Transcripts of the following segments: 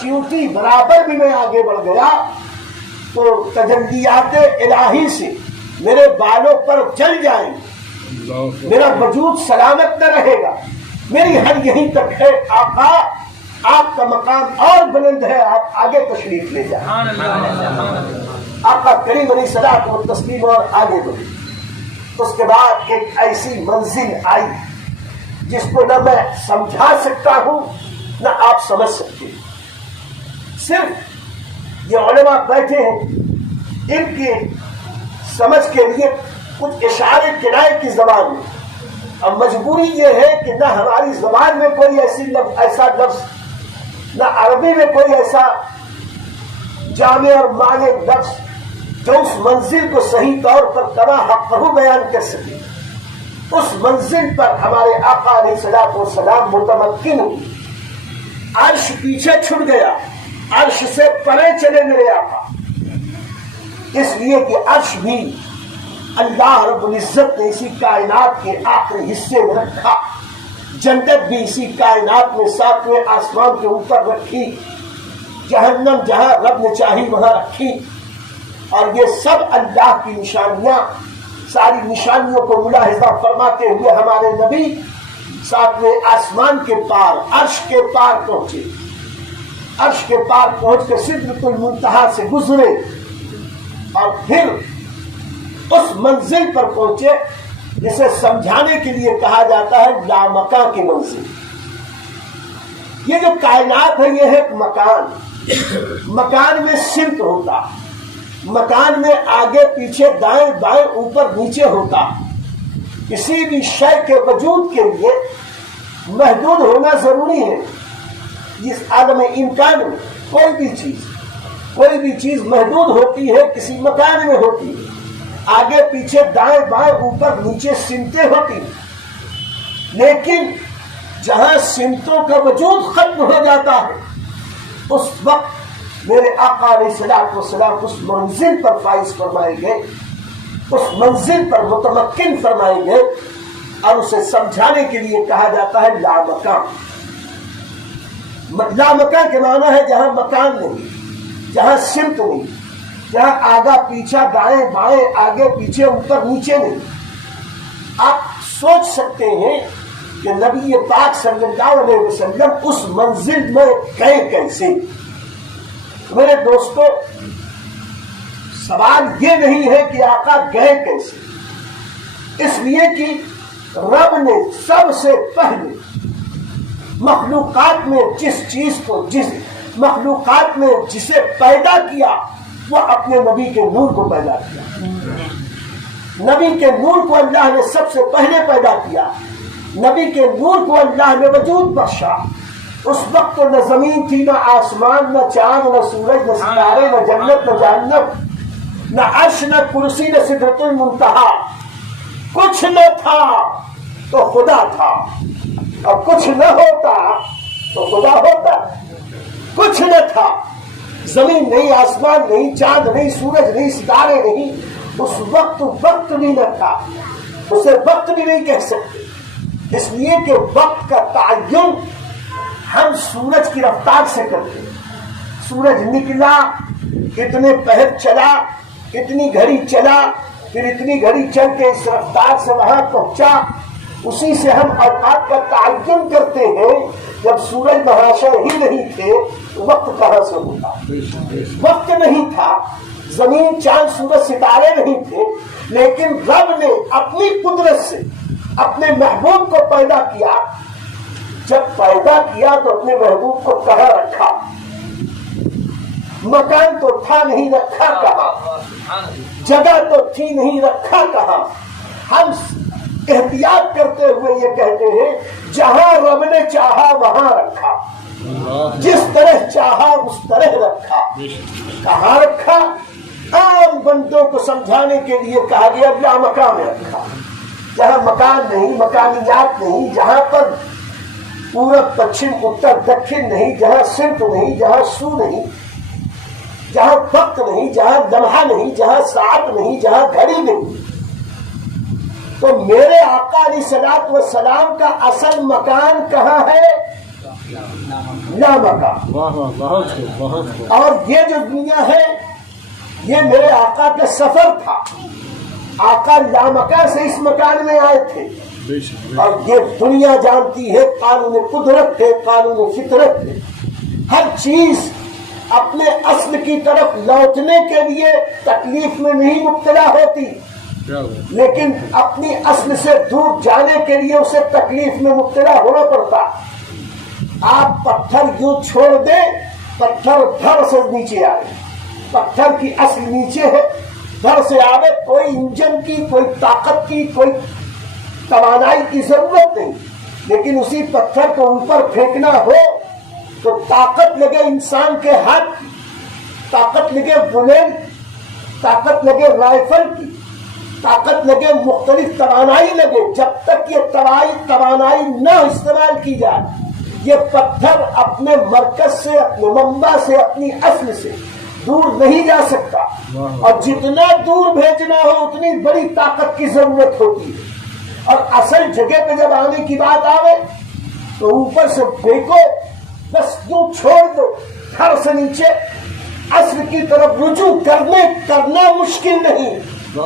چیونٹی برابر بھی میں آگے بڑھ گیا تو تجلیات الہی سے میرے بالوں پر جل جائیں گے، میرا وجود سلامت نہ رہے گا، میری حد یہیں تک ہے۔ آقا آپ کا مقام اور بلند ہے، آپ آگے تشریف لے جائیں۔ آقا کریم علیہ الصلوۃ والتسلیم اور آگے بڑھے۔ اس کے بعد ایک ایسی منزل آئی جس کو نہ میں سمجھا سکتا ہوں نہ آپ سمجھ سکتے ہیں۔ صرف یہ علماء بیٹھے ہیں، ان کی سمجھ کے لیے کچھ اشارے کنائے کی زبان میں، اب مجبوری یہ ہے کہ نہ ہماری زبان میں کوئی ایسا لفظ، نہ عربی میں کوئی ایسا جامع اور معنی لفظ جو اس منزل کو صحیح طور پر کما حقہ بیان کر سکے۔ اس منزل پر ہمارے آقا علیہ الصلوۃ والسلام متمکن ہوئے۔ عرش پیچھے چھٹ گیا، عرش سے پرے چلے میرے آقا، اس لیے کہ عرش بھی اللہ رب العزت نے اسی کائنات کے آخری حصے میں رکھا، جنت بھی اسی کائنات میں ساتویں آسمان کے اوپر رکھی، جہنم جہاں رب نے چاہی وہاں رکھی، اور یہ سب اللہ کی نشانیاں، ساری نشانیوں کو ملاحظہ فرماتے ہوئے ہمارے نبی ساتویں آسمان کے پار، عرش کے پار پہنچے۔ عرش کے پار پہنچ کے سدرۃ المنتہا سے گزرے اور پھر اس منزل پر پہنچے جسے سمجھانے کے لیے کہا جاتا ہے لامکاں کی منزل۔ یہ جو کائنات ہے یہ ہے ایک مکان، مکان میں سمت ہوتا، مکان میں آگے پیچھے دائیں بائیں اوپر نیچے ہوتا۔ کسی بھی شے کے وجود کے لیے محدود ہونا ضروری ہے۔ اس عالم امکان میں کوئی بھی چیز محدود ہوتی ہے، کسی مکان میں ہوتی ہے، آگے پیچھے دائیں بائیں اوپر نیچے سمتیں ہوتی ہیں، لیکن جہاں سمتوں کا وجود ختم ہو جاتا ہے اس وقت میرے آقا علیہ الصلوۃ والسلام اس منزل پر فائز فرمائے گئے، اس منزل پر متمکن فرمائے گئے، اور اسے سمجھانے کے لیے کہا جاتا ہے لامکاں۔ لامکاں کے معنی ہے جہاں مکان نہیں، جہاں سمت نہیں، جہاں آگا پیچھا دائیں بائیں آگے پیچھے اوپر نیچے نہیں۔ آپ سوچ سکتے ہیں کہ نبی پاک صلی اللہ علیہ وسلم اس منزل میں گئے کیسے؟ میرے دوستو، سوال یہ نہیں ہے کہ آقا گئے کیسے، اس لیے کہ رب نے سب سے پہلے مخلوقات میں مخلوقات میں جسے پیدا کیا وہ اپنے نبی کے نور کو پیدا کیا۔ نبی کے نور کو اللہ نے سب سے پہلے پیدا کیا، نبی کے نور کو اللہ نے وجود بخشا۔ اس وقت نہ زمین تھی، نہ آسمان، نہ چاند، نہ سورج، نہ ستارے، نہ جنت، نہ جہنم، نہ عرش، نہ کرسی، نہ سدرۃ المنتہا، کچھ نہ تھا تو خدا تھا، اور کچھ نہ ہوتا تو خدا ہوتا۔ کچھ نہ تھا، زمین نہیں، آسمان نہیں، چاند نہیں، سورج نہیں، ستارے نہیں، اس وقت بھی نہ تھا، اسے وقت بھی نہیں کہہ سکتے، اس لیے کہ وقت کا تعین ہم سورج کی رفتار سے کرتے ہیں۔ سورج نکلا، اتنے پہر چلا، اتنی گھڑی چلا، پھر اتنی گھڑی چل کے اس رفتار سے وہاں پہنچا، اسی سے ہم اوقات کا تعین کرتے ہیں۔ جب سورج مہاشر ہی نہیں تھے وقت کہاں سے ہوتا؟ وقت نہیں تھا، زمین چاند سورج ستارے نہیں تھے، لیکن رب نے اپنی قدرت سے اپنے محبوب کو پیدا کیا۔ جب پیدا کیا تو اپنے محبوب کو کہاں رکھا؟ مکان تو تھا نہیں، رکھا کہاں؟ جگہ تو تھی نہیں، رکھا کہاں؟ ہم احتیاط کرتے ہوئے یہ کہتے ہیں جہاں رب نے چاہا وہاں رکھا، جس طرح چاہا اس طرح رکھا۔ کہاں رکھا؟ عام بندوں کو سمجھانے کے لیے کہا گیا لامکاں میں رکھا، جہاں مکان نہیں، مکانیات نہیں، جہاں پر پورب پچھم اتر دکھن نہیں، جہاں سمت نہیں، جہاں سو نہیں، جہاں وقت نہیں، جہاں لمحہ نہیں، جہاں ساعت نہیں، جہاں گھڑی نہیں، تو میرے آقا علیہ الصلوۃ والسلام کا اصل مکان کہاں ہے؟ لامکان. اور یہ جو دنیا ہے یہ میرے آقا کا سفر تھا. آقا لامکان سے اس مکان میں آئے تھے. اور یہ دنیا جانتی ہے قانون قدرت ہے، قانون فطرت ہے. ہر چیز اپنے اصل کی طرف لوٹنے کے لیے تکلیف میں نہیں مبتلا ہوتی، لیکن اپنی اصل سے دور جانے کے لیے اسے تکلیف میں مبتلا ہونا پڑتا. آپ پتھر یوں چھوڑ دیں، پتھر دھڑ سے نیچے آئے. پتھر کی اصل نیچے ہے، دھڑ سے آگے کوئی انجن کی، کوئی طاقت کی، کوئی توانائی کی ضرورت نہیں. لیکن اسی پتھر کو اوپر پھینکنا ہو تو طاقت لگے انسان کے ہاتھ کی، طاقت لگے بلینڈ، طاقت لگے رائفل کی، طاقت لگے مختلف توانائی لگے. جب تک یہ توانائی نہ استعمال کی جائے یہ پتھر اپنے مرکز سے، اپنے منبع سے، اپنی اصل سے دور نہیں جا سکتا. اور جتنا دور بھیجنا ہو اتنی بڑی طاقت کی ضرورت ہوتی ہے. اور اصل جگہ پہ جب آنے کی بات آئے تو اوپر سے پھینکو، بس یوں چھوڑ دو، گھر سے نیچے اصل کی طرف رجوع کرنا مشکل نہیں،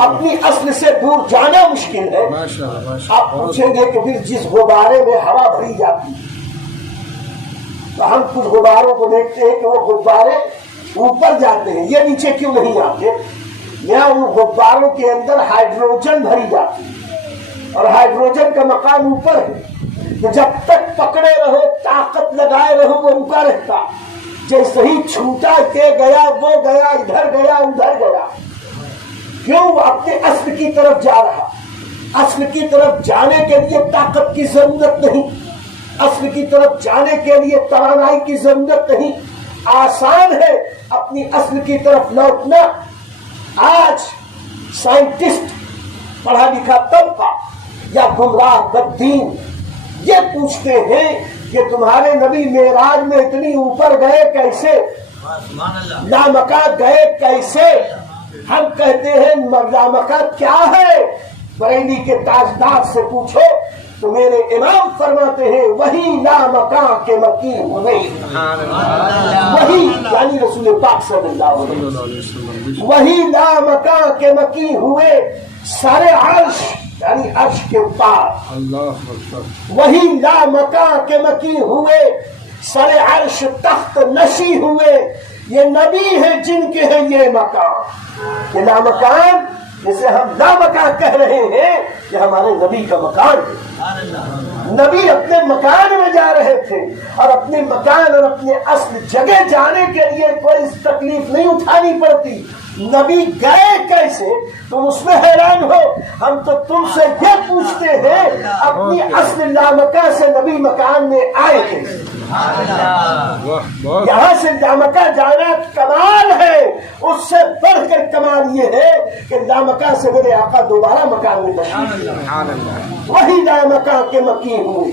اپنی اصل سے دور جانا مشکل ہے. آپ پوچھیں گے کہ پھر جس غبارے میں ہوا بھری جاتی ہے، تو ہم کچھ غباروں کو دیکھتے ہیں کہ وہ غبارے اوپر جاتے ہیں، یہ نیچے کیوں نہیں آتے؟ یہاں ان غباروں کے اندر ہائیڈروجن بھری جاتی ہے اور ہائیڈروجن کا مقام اوپر ہے. تو جب تک پکڑے رہو، طاقت لگائے رہو، وہ رکا رہتا. جیسے ہی چھوٹا کے گیا، وہ گیا، ادھر گیا، ادھر گیا. کیوں؟ اپنے اصل کی طرف جا رہا. اصل کی طرف جانے کے لیے طاقت کی ضرورت نہیں، اصل کی طرف جانے کے لیے توانائی کی ضرورت نہیں. آسان ہے اپنی اصل کی طرف لوٹنا. آج سائنٹسٹ، پڑھا لکھا طبقہ یا گمراہ بددین یہ پوچھتے ہیں کہ تمہارے نبی معراج میں اتنی اوپر گئے کیسے، لامکان گئے کیسے؟ ہم کہتے ہیں لامکان کیا ہے؟ بریلی کے تاجدار سے پوچھو تو میرے امام فرماتے ہیں وہی لامکان کے مکی ہوئے. وہی یعنی رسول پاک صلی اللہ علیہ وسلم، وہی لامکان کے مکی ہوئے سارے عرش یعنی عرش کے پار. وہی لامکان کے مکی ہوئے سارے عرش تخت نشی ہوئے. یہ نبی ہیں جن کے ہیں یہ مکان. یہ لامکان جسے ہم لامکان کہہ رہے ہیں کہ ہمارے نبی کا مکان ہے. نبی اپنے مکان میں جا رہے تھے اور اپنے مکان اور اپنے اصل جگہ جانے کے لیے کوئی تکلیف نہیں اٹھانی پڑتی. نبی گئے کیسے؟ تم اس میں حیران ہو. ہم تو تم سے یہ پوچھتے ہیں اپنی اصل لامکان سے نبی مکان میں آئے کیسے؟ یہاں سے لامکان جانا کمال ہے. اس سے بڑھ کر کمال یہ ہے کہ لامکان سے میرے آقا دوبارہ مکان میں تشریف. وہی لامکان کے مکی ہوئے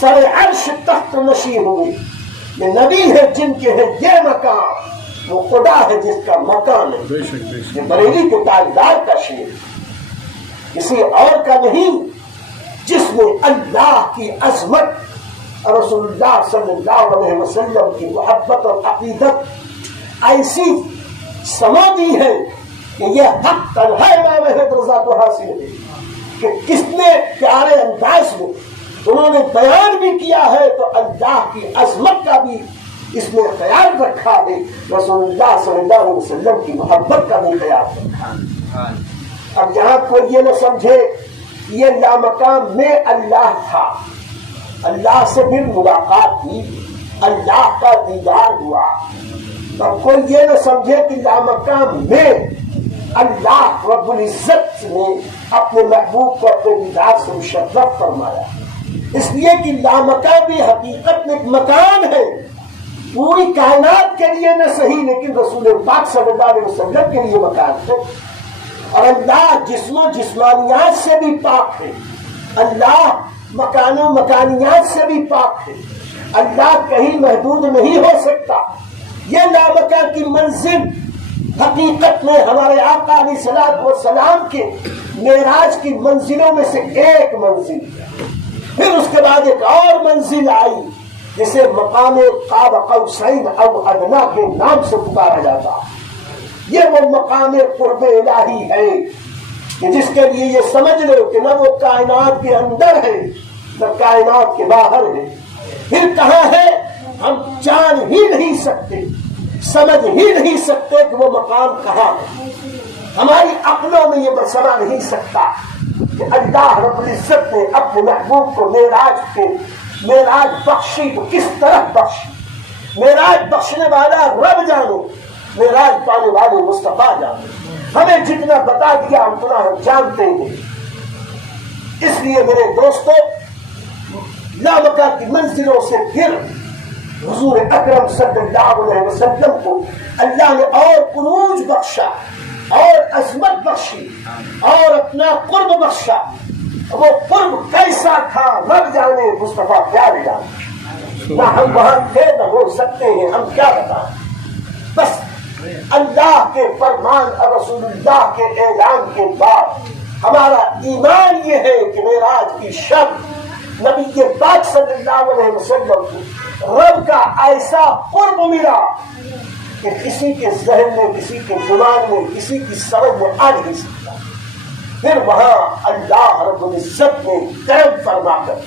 سر عرش تخت نشی ہوئے. یہ نبی ہے جن کے ہے یہ مکان، وہ خدا ہے جس کا مکان ہے. یہ بریلی کے تاجدار کا شعر، کسی اور کا نہیں، جس نے اللہ کی عظمت اور رسول اللہ صلی اللہ علیہ وسلم کی محبت اور عقیدت ایسی سما دی ہے کہ یہ حق تنہا امام احمد رضا کو حاصل ہے کہ کس نے پیارے انداز میں انہوں نے بیان بھی کیا ہے تو اللہ کی عظمت کا بھی اس میں خیال رکھا ہے، رسول اللہ صلی اللہ علیہ وسلم کی محبت کا بھی خیال رکھا. اب یہاں کوئی یہ نہ سمجھے یہ لامکان میں اللہ تھا، اللہ سے پھر ملاقات ہوئی، اللہ کا دیدار ہوا. تب کوئی یہ نہ سمجھے کہ لامکان میں اللہ رب العزت نے اپنے محبوب کو اپنے دیدار سے مشرف فرمایا. اس لیے کہ لامکان بھی حقیقت میں ایک مکان ہے، پوری کائنات کے لیے نہ صحیح لیکن رسول پاک صلی اللہ علیہ وسلم کے لیے مکان ہے. اور اللہ جسم و جسمانیات سے بھی پاک ہے، اللہ مکان و مکانیات سے بھی پاک ہے. اللہ کہیں محدود نہیں ہو سکتا. یہ لامکان کی منزل حقیقت میں ہمارے آقا علیہ الصلوۃ والسلام کے معراج کی منزلوں میں سے ایک منزل، پھر اس کے بعد ایک اور منزل آئی جسے مقام قاب قوسین او ادنیٰ کے نام سے پکارا جاتا۔ یہ وہ مقام قرب الہی ہے کہ جس کے لیے یہ سمجھ لو کہ نہ وہ کائنات کے اندر ہے نہ کائنات کے باہر ہے، پھر کہاں ہے ہم جان ہی نہیں سکتے، سمجھ ہی نہیں سکتے کہ وہ مقام کہاں ہے، ہماری عقلوں میں یہ بسما نہیں سکتا کہ اللہ رب العزت نے اپنے محبوب کو معراج بخشی تو کس طرح بخشی، معراج بخشنے والا رب جانو، معراج پانے والے مصطفیٰ جانو، ہمیں جتنا بتا دیا اتنا ہم جانتے ہیں۔ اس لیے میرے دوستو، لامکہ کی منزلوں سے پھر حضور اکرم صلی اللہ علیہ وسلم کو اللہ نے اور عروج بخشا اور عظمت بخشی اور اپنا قرب بخشا۔ وہ قرب کیسا تھا رب جانے، مصطفیٰ پیارے جانے، نہ ہم وہاں تھے نہ ہو سکتے ہیں، ہم کیا بتائیں۔ بس اللہ کے فرمان اور رسول اللہ کے اعلان کے بعد ہمارا ایمان یہ ہے کہ معراج کی شب نبی پاک صلی اللہ علیہ وسلم کو رب کا ایسا قرب ملا کہ کسی کے ذہن میں، کسی کے دماغ میں، کسی کی سمجھ میں آ نہیں سکتا۔ پھر وہاں اللہ رب العزت نے کرم فرما کر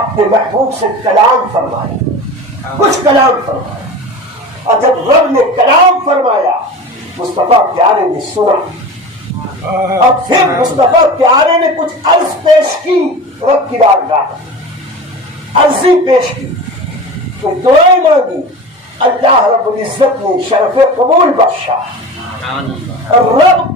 اپنے محبوب سے کلام فرمایا، کچھ کلام فرمایا، اور جب رب نے کلام فرمایا مصطفیٰ پیارے نے سنا، اور پھر مصطفیٰ پیارے نے کچھ عرض پیش کی، رب کی بارگاہ عرضی پیش کی، کوئی دعائیں مانگی، اللہ رب العزت نے شرف قبول بخشا، اور رب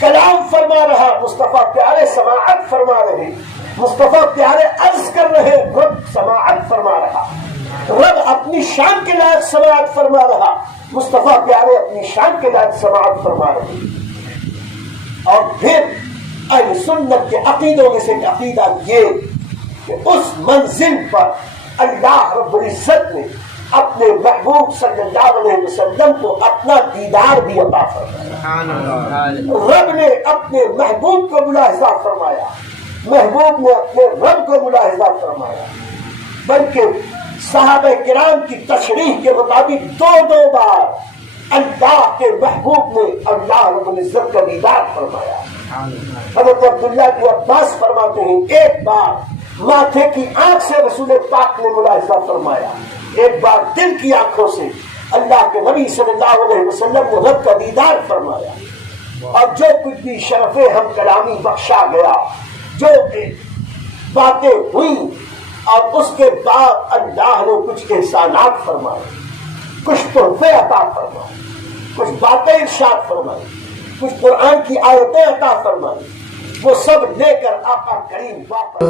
کلام فرما رہا، مصطفیٰ پیارے سماعت فرما رہے، مصطفیٰ پیارے عرض کر رہے، رب سماعت فرما رہا، رب اپنی شان کے لائق سماعت فرما رہا، مصطفیٰ پیارے اپنی شان کے لائق سماعت فرما رہے۔ اور پھر اہل سنت کے عقیدوں میں سے ایک عقیدہ یہ کہ اس منزل پر اللہ رب العزت نے اپنے محبوب صلی اللہ علیہ وسلم کو اپنا دیدار بھی عطا فرمایا۔ رب نے اپنے محبوب کو ملاحظہ فرمایا، محبوب نے اپنے رب کو ملاحظہ فرمایا، بلکہ صحابہ کرام کی تشریح کے مطابق دو بار اللہ کے محبوب نے اللہ رب العزت کا دیدار فرمایا۔ حضرت عبداللہ بن عباس فرماتے ہیں ایک بار ماتھے کی آنکھ سے رسول پاک نے ملاحظہ فرمایا، ایک بار دل کی آنکھوں سے اللہ کے نبی صلی اللہ علیہ وسلم نے رب کا دیدار فرمایا۔ اور جو کچھ بھی شرف ہم کلامی بخشا گیا، جو باتیں ہوئی، اور اس کے بعد اللہ نے کچھ احسانات فرمائے، کچھ تحفے عطا فرمائے، کچھ باتیں ارشاد فرمائی، کچھ قرآن کی آیتیں عطا فرمائی، وہ سب لے کر آقا کریم واپس